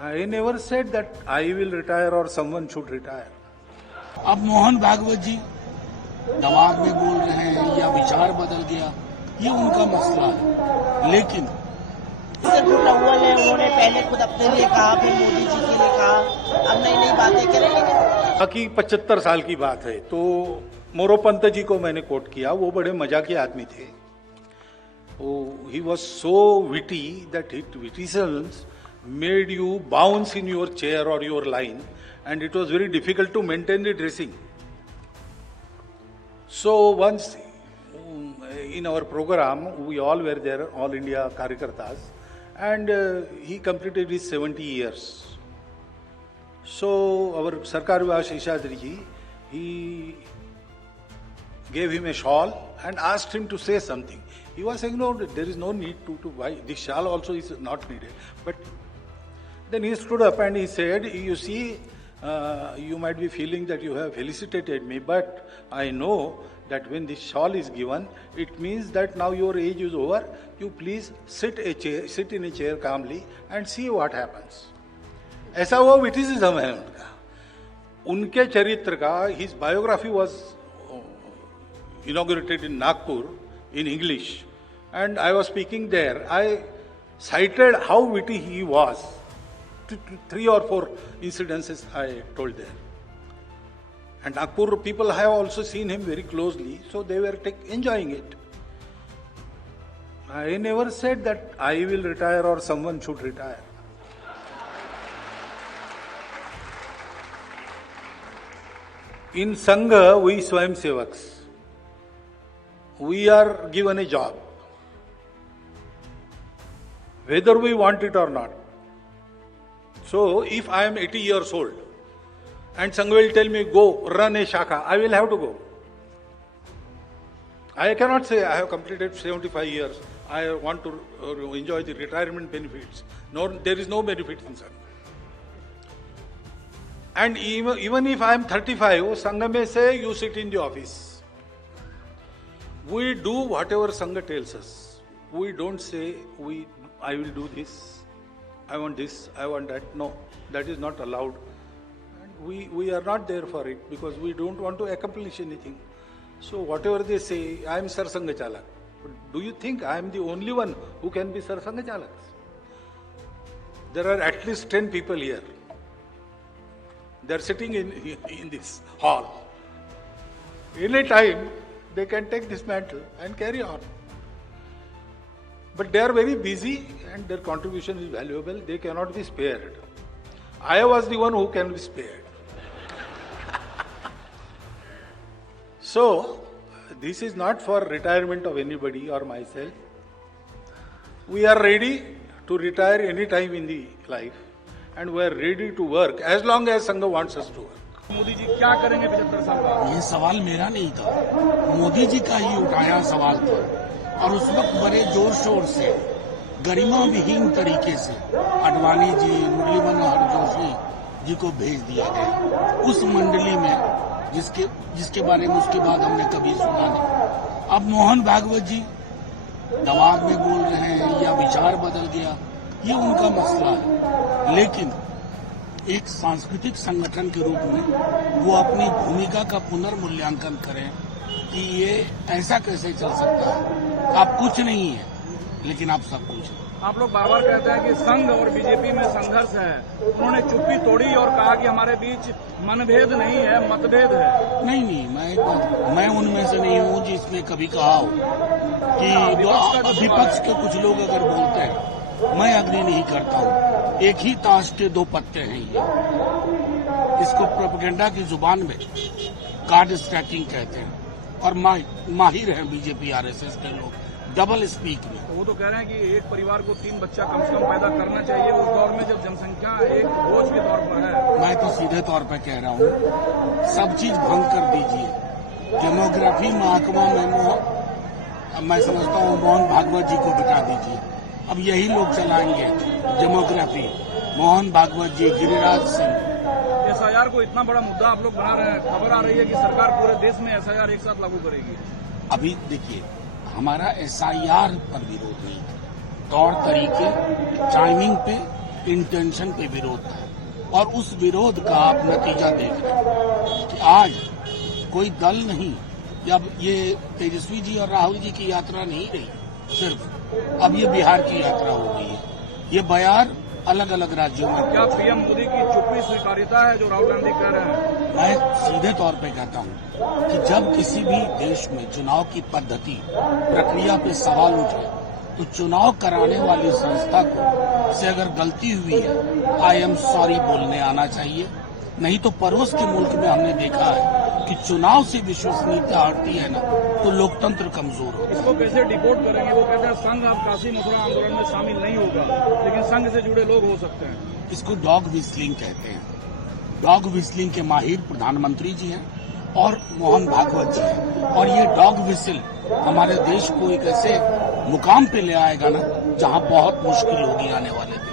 I never said that I will retire or someone should retire. अब मोहन भागवत जी दबाव में बोल रहे हैं या विचार बदल गया, ये उनका मसला है। लेकिन अव्वल है, उन्होंने पहले खुद अपने लिए कहा, फिर मोदी जी के लिए कहा, अब नई नई बातें करें। लेकिन बाकी 75 साल की बात है तो मोरोपंत जी को मैंने कोट किया, वो बड़े मजाकी आदमी थे। He was so witty that his witticisms made you bounce in your chair or your line, and it was very difficult to maintain the dressing. So once in our program, we all were there, all India Karyakartas, and he completed his 70 years. So our Sarkar Vivas Sheshadri ji, he gave him a shawl and asked him to say something. He was saying, no, there is no need to buy. This shawl also is not needed. But then he stood up and he said, you see, you might be feeling that you have felicitated me, but I know that when this shawl is given, it means that now your age is over. You please sit in a chair calmly and see what happens. ऐसा वो विटिसिज्म है उनका, उनके चरित्र का. His biography was inaugurated in Nagpur in English, and I was speaking there. I cited how witty he was. 3 or 4 incidences I told there. And Nagpur people have also seen him very closely, so they were enjoying it. I never said that I will retire or someone should retire. In Sangha, we Swayam Sevaks, we are given a job, whether we want it or not. So, if I am 80 years old and Sangha will tell me, go run a shaka, I will have to go. I cannot say I have completed 75 years, I want to enjoy the retirement benefits. No, there is no benefit in Sangha. And even if I am 35, Sangha may say, you sit in the office. We do whatever Sangha tells us. We don't say, I will do this, I want this, I want that. No, that is not allowed. And we are not there for it because we don't want to accomplish anything. So whatever they say, I am Sar Sangha Chalak. But do you think I am the only one who can be Sar Sangha Chalak? There are at least 10 people here. They are sitting in this hall. Any time they can take this mantle and carry on. But they are very busy and their contribution is valuable. They cannot be spared. I was the one who can be spared. So, this is not for retirement of anybody or myself. We are ready to retire any time in the life and we are ready to work as long as Sangha wants us to work. Modi ji क्या करेंगे 75 साल बाद? ये सवाल मेरा नहीं था, मोदी जी का ही उठाया सवाल था। और उस वक्त बड़े जोर शोर से, गरिमा विहीन तरीके से आडवाणी जी, मुरली मनोहर जोशी जी को भेज दिया गया उस मंडली में जिसके बारे में उसके बाद हमने कभी सुना नहीं। अब मोहन भागवत जी दबाव में बोल रहे हैं या विचार बदल गया, ये उनका मसला है। लेकिन एक सांस्कृतिक संगठन के रूप में वो अपनी भूमिका का पुनर्मूल्यांकन करें कि ये ऐसा कैसे चल सकता है। आप कुछ नहीं है, लेकिन आप सब कुछ है। आप लोग बार बार कहते हैं कि संघ और बीजेपी में संघर्ष है। उन्होंने चुप्पी तोड़ी और कहा कि हमारे बीच मनभेद नहीं है, मतभेद है। नहीं, मैं उनमें से नहीं हूँ जिसने कभी कहा हो कि विपक्ष के कुछ लोग अगर बोलते हैं, मैं अग्री नहीं करता हूँ। एक ही ताश के 2 पत्ते हैं ये। इसको प्रोपेगेंडा की जुबान में कार्ड स्टैकिंग कहते हैं और माहिर हैं बीजेपी आरएसएस के लोग डबल स्पीक में। वो तो कह रहे हैं कि एक परिवार को 3 बच्चा कम से कम पैदा करना चाहिए उस दौर में जब जनसंख्या एक बोझ के तौर पर है। मैं तो सीधे तौर पर कह रहा हूँ, सब चीज भंग कर दीजिए। डेमोग्राफी महकमा में मैं समझता हूँ मोहन भागवत जी को बिठा दीजिए। अब यही लोग चलाएंगे डेमोग्राफी, मोहन भागवत जी, गिरिराज सिंह। एसआईआर को इतना बड़ा मुद्दा आप लोग बना रहे हैं, खबर आ रही है कि सरकार पूरे देश में एसआईआर एक साथ लागू करेगी। अभी देखिए, हमारा एसआईआर पर विरोध नहीं, तौर तरीके, टाइमिंग पे इंटेंशन पे विरोध था और उस विरोध का आप नतीजा देख रहे हैं कि आज कोई दल नहीं, अब ये तेजस्वी जी और राहुल जी की यात्रा नहीं रही सिर्फ, अब ये बिहार की यात्रा हो गई है। ये बयार अलग अलग राज्यों में। क्या पीएम मोदी की चुप्पी स्वीकार्यता है जो राहुल गांधी कह रहे हैं? मैं सीधे तौर पे कहता हूं कि जब किसी भी देश में चुनाव की पद्धति प्रक्रिया पे सवाल उठे तो चुनाव कराने वाली संस्था को से अगर गलती हुई है आई एम सॉरी बोलने आना चाहिए। नहीं तो पड़ोस के मुल्क में हमने देखा है कि चुनाव से विश्वसनीयता हटती है ना तो लोकतंत्र कमजोर हो। इसको कैसे डिकोड करेंगे? वो कहते हैं संघ अब काशी मथुरा आंदोलन में शामिल नहीं होगा, लेकिन संघ से जुड़े लोग हो सकते हैं। इसको डॉग विस्लिंग कहते हैं। डॉग विस्लिंग के माहिर प्रधानमंत्री जी हैं और मोहन भागवत जी हैं, और ये डॉग विसिल हमारे देश को एक ऐसे मुकाम पे ले आएगा ना जहां बहुत मुश्किल होगी आने वाले दिन।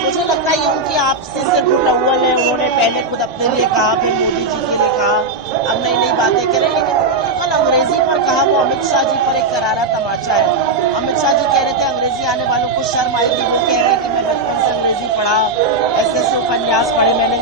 मुझे लगता है ये उनकी आपसे सिर्फ टव्वल है। उन्होंने पहले खुद अपने लिए कहा, फिर मोदी जी के लिए कहा, अब नई नई बातें करें। लेकिन कल अंग्रेजी पर कहा वो अमित शाह जी पर एक करारा तमाचा है। अमित शाह जी कह रहे थे अंग्रेजी आने वालों को शर्म आएगी। वो कह रहे हैं कि मैं बचपन से अंग्रेजी पढ़ा, ऐसे उपन्यास पढ़े मैंने।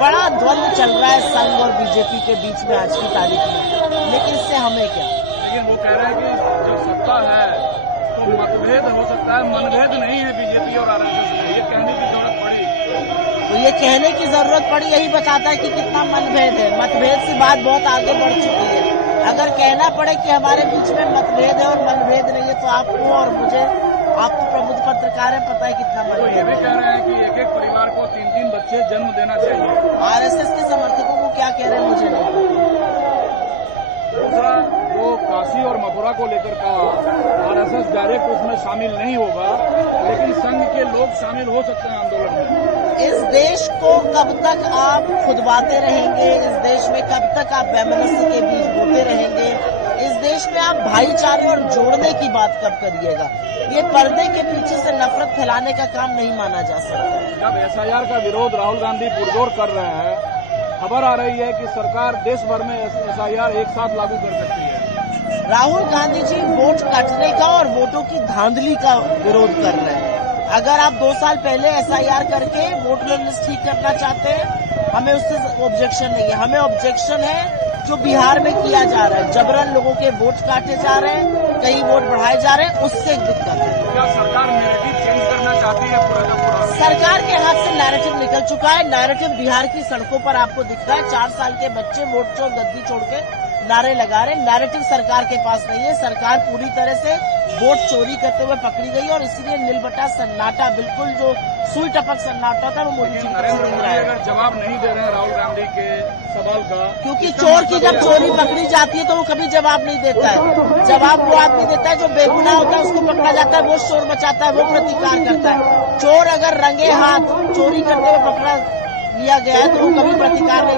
बड़ा द्वंद्व चल रहा है संघ और बीजेपी के बीच में आज की तारीख में, लेकिन इससे हमें क्या? लेकिन वो कह रहे हैं कि जब सत्ता है तो मतभेद हो सकता है, मनभेद नहीं है बीजेपी और आरएसएस में। ये कहने की जरूरत पड़ी। तो ये कहने की जरूरत पड़ी, यही बताता है कि कितना मनभेद है। मतभेद से बात बहुत आगे बढ़ चुकी है। अगर कहना पड़े कि हमारे बीच में मतभेद है और मनभेद नहीं है तो आपको और मुझे, आप तो प्रबुद्ध पत्रकार है, पता है कितना तो ये मनभेद भी है। कह रहे हैं कि एक एक परिवार को 3-3 बच्चे जन्म देना चाहिए। आरएसएस के समर्थकों को क्या कह रहे हैं मुझे नहीं पता। दूसरा, वो काशी और मथुरा को लेकर कहा आरएसएस डायरेक्ट उसमें शामिल नहीं होगा, लेकिन संघ के लोग शामिल हो सकते हैं आंदोलन में। इस देश को कब तक आप खुदवाते रहेंगे? इस देश में कब तक आप वैमनस्य के बीच बोते रहेंगे? इस देश में आप भाईचारे और जोड़ने की बात कब करिएगा? ये पर्दे के पीछे से नफरत फैलाने का काम नहीं माना जा सकता। जब एसआईआर का विरोध राहुल गांधी पुरजोर कर रहे हैं, खबर आ रही है कि सरकार देश भर में एसआईआर एक साथ लागू कर सकती है। राहुल गांधी जी वोट काटने का और वोटों की धांधली का विरोध कर रहे हैं। अगर आप 2 साल पहले एसआईआर करके वोटर लिस्ट ठीक करना चाहते हैं, हमें उससे ऑब्जेक्शन नहीं है। हमें ऑब्जेक्शन है जो बिहार में किया जा रहा है, जबरन लोगों के वोट काटे जा रहे हैं, कई वोट बढ़ाए जा रहे हैं, उससे एक दिक्कत है। क्या सरकार नैरेटिव चेंज करना चाहती है? पूरा का पूरा सरकार के हाथ से नैरेटिव निकल चुका है। नैरेटिव बिहार की सड़कों पर आपको दिख रहा है। 4 साल के बच्चे वोट चोर गद्दी छोड़ के नारे लगा रहे। नैरेटिव सरकार के पास नहीं है। सरकार पूरी तरह से वोट चोरी करते हुए पकड़ी गई और इसलिए नीलबटा सन्नाटा, बिल्कुल जो सुई टपक सन्नाटा था, वो मोदी जी की तरफ से नरेंद्र मिल मोदी रहा है। अगर जवाब नहीं दे रहे हैं राहुल गांधी के सवाल का, क्योंकि चोर की जब चोरी पकड़ी जाती है तो वो कभी जवाब नहीं देता है। जवाब वो आदमी देता है जो बेगुनाह होता है, उसको पकड़ा जाता है, वो शोर मचाता है, वो प्रतिकार करता है। चोर अगर रंगे हाथ चोरी करते हुए पकड़ा लिया गया है तो वो कभी प्रतिकार नहीं